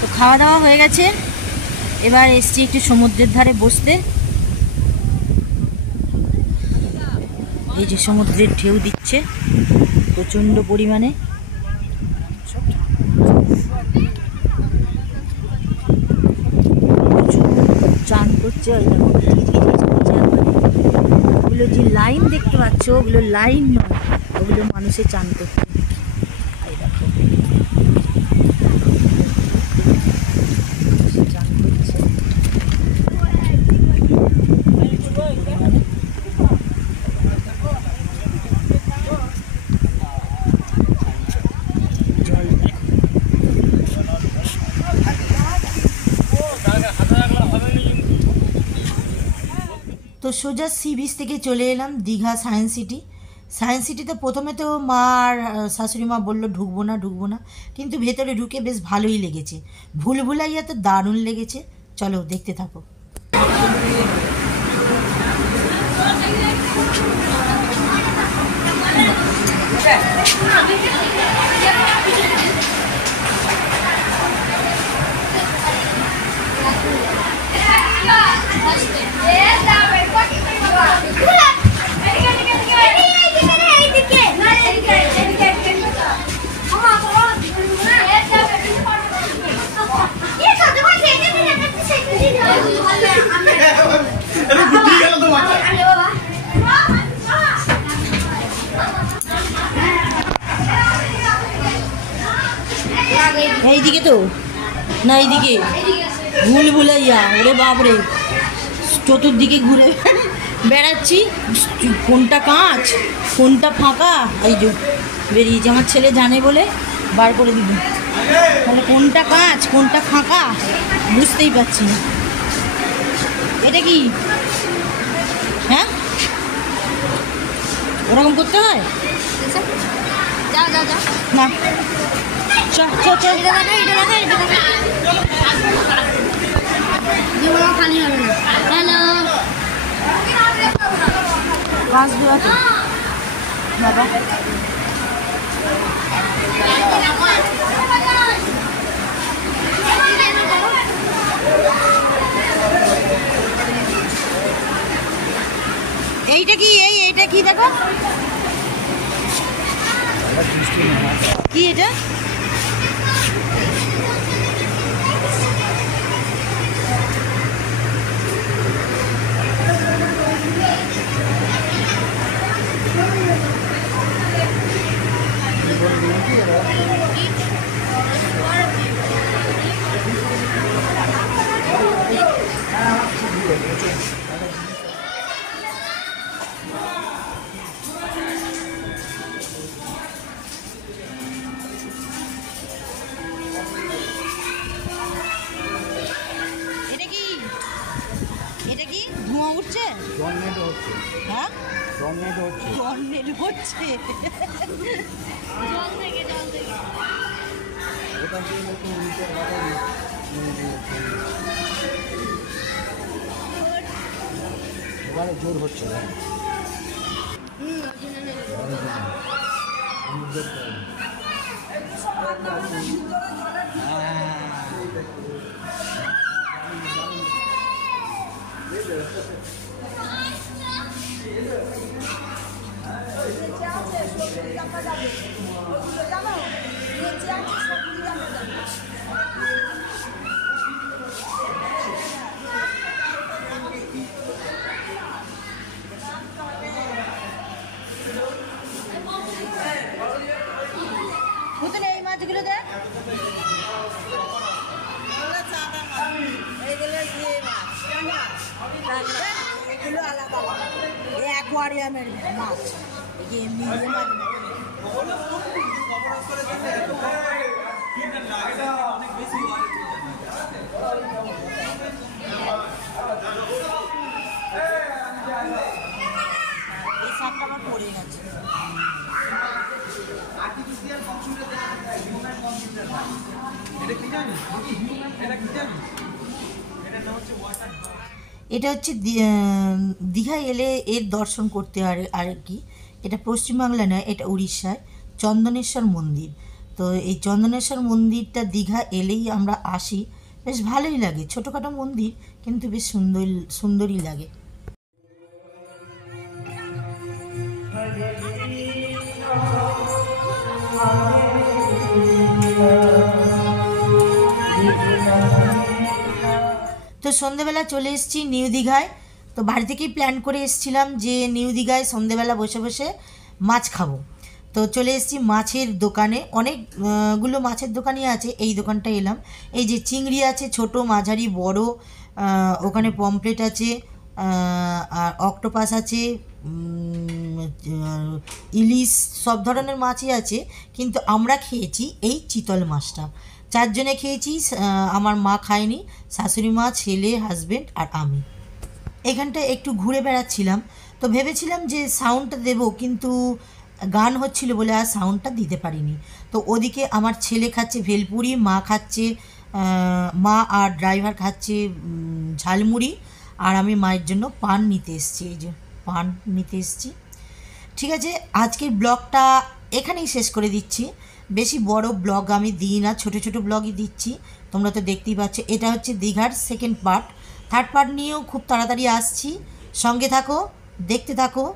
তো খাওয়া দাওয়া হয়ে গেছে, এবার এসছি একটু সমুদ্রের ধারে বসতে। এই যে সমুদ্রের ঢেউ দিচ্ছে প্রচণ্ড পরিমাণে। চান করছে, ওগুলো যে লাইন দেখতে পাচ্ছ ওগুলো লাইন নয়, ওগুলো মানুষে চান করছে। তো সোজা সি বিচ থেকে চলে এলাম দীঘা সায়েন্স সিটি। সায়েন্স সিটিতে প্রথমে তো মা আর শাশুড়ি মা বললো ঢুকবো না, কিন্তু ভেতরে ঢুকে বেশ ভালোই লেগেছে। ভুলভুলাইয়া তো দারুণ লেগেছে, চলো দেখতে থাকো। এইদিকে তো না, এইদিকে ভুলভুলাইয়া, ওরে বাপরে, চতুর্দিকে ঘুরে বেড়াচ্ছি, কোনটা কাঁচ কোনটা ফাঁকা। এই যে বেরিয়েছে, আমার ছেলে জানে বলে বার করে দিবে, তাহলে কোনটা কাঁচ কোনটা ফাঁকা বুঝতেই পারছি না। এটা কি? হ্যাঁ, ওরকম করতে হয় না। বাবা এইটা কি? এইটা কি দেখো, কি এটা? ধোঁয়া উঠছে, হ্যাঁ টর্নেডো হচ্ছে। এবারে জোর হচ্ছে না। এই মাছগুলো দেখ, অ্যাকোয়ারিয়ামের মাছ, এমনি মাছ। এই সাপটা আমার পড়ে গেছে। এটা হচ্ছে দীঘায় এলে এর দর্শন করতে হয় আর কি। এটা পশ্চিমবাংলা নয়, এটা উড়িষ্যায় চন্দনেশ্বর মন্দির। তো এই চন্দনেশ্বর মন্দিরটা দীঘা এলেই আমরা আসি, বেশ ভালোই লাগে, ছোটোখাটো মন্দির কিন্তু বেশ সুন্দরই লাগে। তো সন্ধেবেলা চলে এসেছি নিউ দীঘায়। তো বাড়ি থেকেই প্ল্যান করে এসেছিলাম যে নিউ দীঘায় সন্ধেবেলা বসে বসে মাছ খাবো। তো চলে এসেছি মাছের দোকানে, অনেকগুলো মাছের দোকানই আছে, এই দোকানটা এলাম। এই যে চিংড়ি আছে, ছোট মাঝারি বড়, ওখানে পমফ্রেট আছে, আর অক্টোপাস আছে, ইলিশ, সব ধরনের মাছই আছে। কিন্তু আমরা খেয়েছি এই চিতল মাছটা, 4 জনে খেয়েছি, আমার মা খায়নি, শাশুড়ি মা, ছেলে, হাজব্যান্ড আর আমি। এখানটা একটু ঘুরে বেড়াচ্ছিলাম, তো ভেবেছিলাম যে সাউন্ডটা দেবো, কিন্তু গান হচ্ছিল বলে আর সাউন্ডটা দিতে পারিনি। তো ওদিকে আমার ছেলে খাচ্ছে ভেলপুরি, মা খাচ্ছে, মা আর ড্রাইভার খাচ্ছে ঝালমুড়ি, আর আমি মায়ের জন্য পান নিতে এসেছি, এই যে পান নিতে এসেছি। ঠিক আছে, আজকের ব্লগটা এখানেই শেষ করে দিচ্ছি। বেশি বড় ব্লগ আমি দিই না, ছোট ছোট ব্লগই দিচ্ছি, তোমরা তো দেখতেই পাচ্ছ। এটা হচ্ছে দীঘার সেকেন্ড পার্ট, থার্ড পার্ট নিয়েও খুব তাড়াতাড়ি আসছি। সঙ্গে থাকো, দেখতে থাকো।